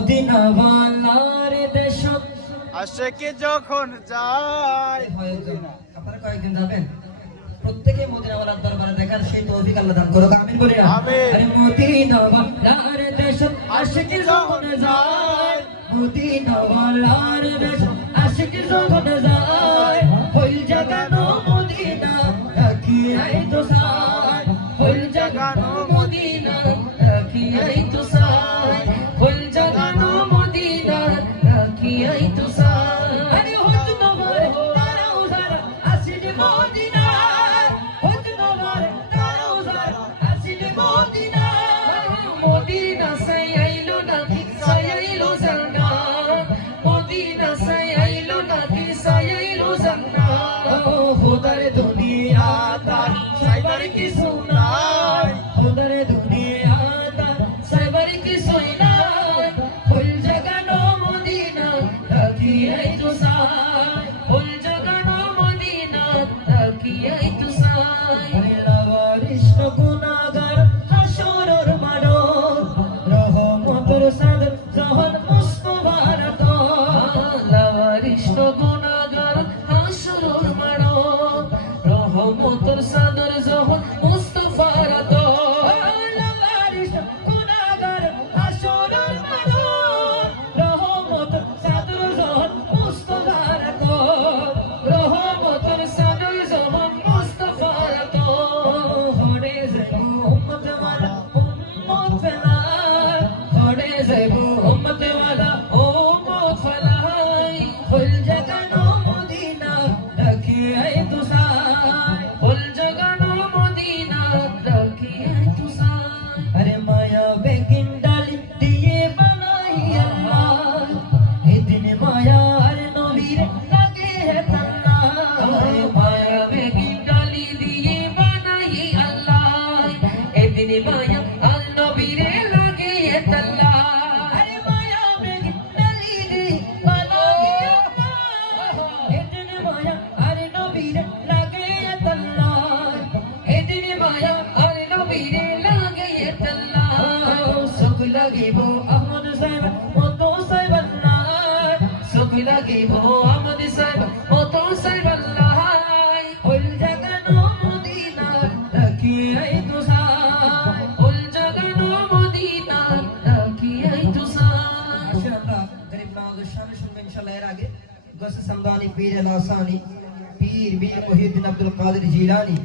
Medina ওয়ালার দেশ আশিক যখন যায়। আপনারা কয়েকদিন যাবেন, প্রত্যেকে মদিনা ওয়ালার দরবারে দেখার সেই তৌফিক আল্লাহ দান করুক, আমিন বলি। আমিন। আরে মদিনা ওয়ালার দেশ আশিক যখন যায়, মদিনা ওয়ালার দেশ আশিক যখন যায়, ওই জাগানো মদিনা তাকিয়াই তো সায়, ওই জাগানো মদিনা তাকিয়াই তো সায়, ওই জাগানো মদিনা তাকিয়াই তো সায়। আরে হজ নবর তারাও যারা আসিল মদিনা, হজ নবর তারাও যারা আসিল মদিনা, মদিনা সাইলো নাকি সাইলো জান্নাত, মদিনা সাইলো নাকি সাইলো জান্নাত। খোদার দুনিয়া তার সাইবার কিছু নাই, খোদার দুনিয়া তার সাইবার কিছু নাই, ফুল জাগানো মদিনা তাকিয়াই তো সায়, ফুল জাগানো মদিনা তাকিয়াই তো সায়। লাওয়ারিস গুনাহগার হাসরের মাঠে, রহমতের চাদর যখন মুস্তফার তো, লাওয়ারিস গুনাহগার হাসরের মাঠে, রহমতের চাদর যখন মুস্তফার তো, লাওয়ারিস গুনাহগার হাসরের মাঠে, রহমতের চাদর যখন মুস্তফার তো, রহমতের চাদর যখন মুস্তফার তো, হরে যাইব উম্মত ওয়ালা উম্মত ফেলাই, হরে যাইব উম্মত ওয়ালা উম্মত ফেলাই, ফুল জাগানো মদিনা তাকিয়াই তো সায়, ফুল জাগানো মদিনা তাকিয়াই তো সায়। আরে মায়া বেগিন ডালি দিয়ে বানাই আল্লাহ, এদিন মায়া আর নবীর লাগে তাল্লা, মায়া বেগিন ডালি দিয়ে বানাই আল্লাহ, এদিন মায়া আর নবীর লাগে তাল্লা। আরে মায়া বেগিন ডালি দিয়ে বানাই আল্লাহ, এদিন মায়া আর নবীর লাগে তাল্লা, এদিন মায়া আর নবীর লাগে তাল্লা। সুখ লাগিব আহমদ সাহেব মতো সাহেব আল্লাহ, সুখ লাগিব আহমদ সাহেব মতো সাহেব আল্লাহ, ফুল জাগানো মদিনা তাকিয়াই তো সায়, ফুল জাগানো মদিনা তাকিয়াই তো সায়। আসলে আমরা গরিব নওয়াজের শানে শুনবো ইনশাআল্লাহ। এর আগে গৌসে সামদানি পীর আল আসানি, পীর মীর মুহিউদ্দিন আব্দুল কাদের জিলানী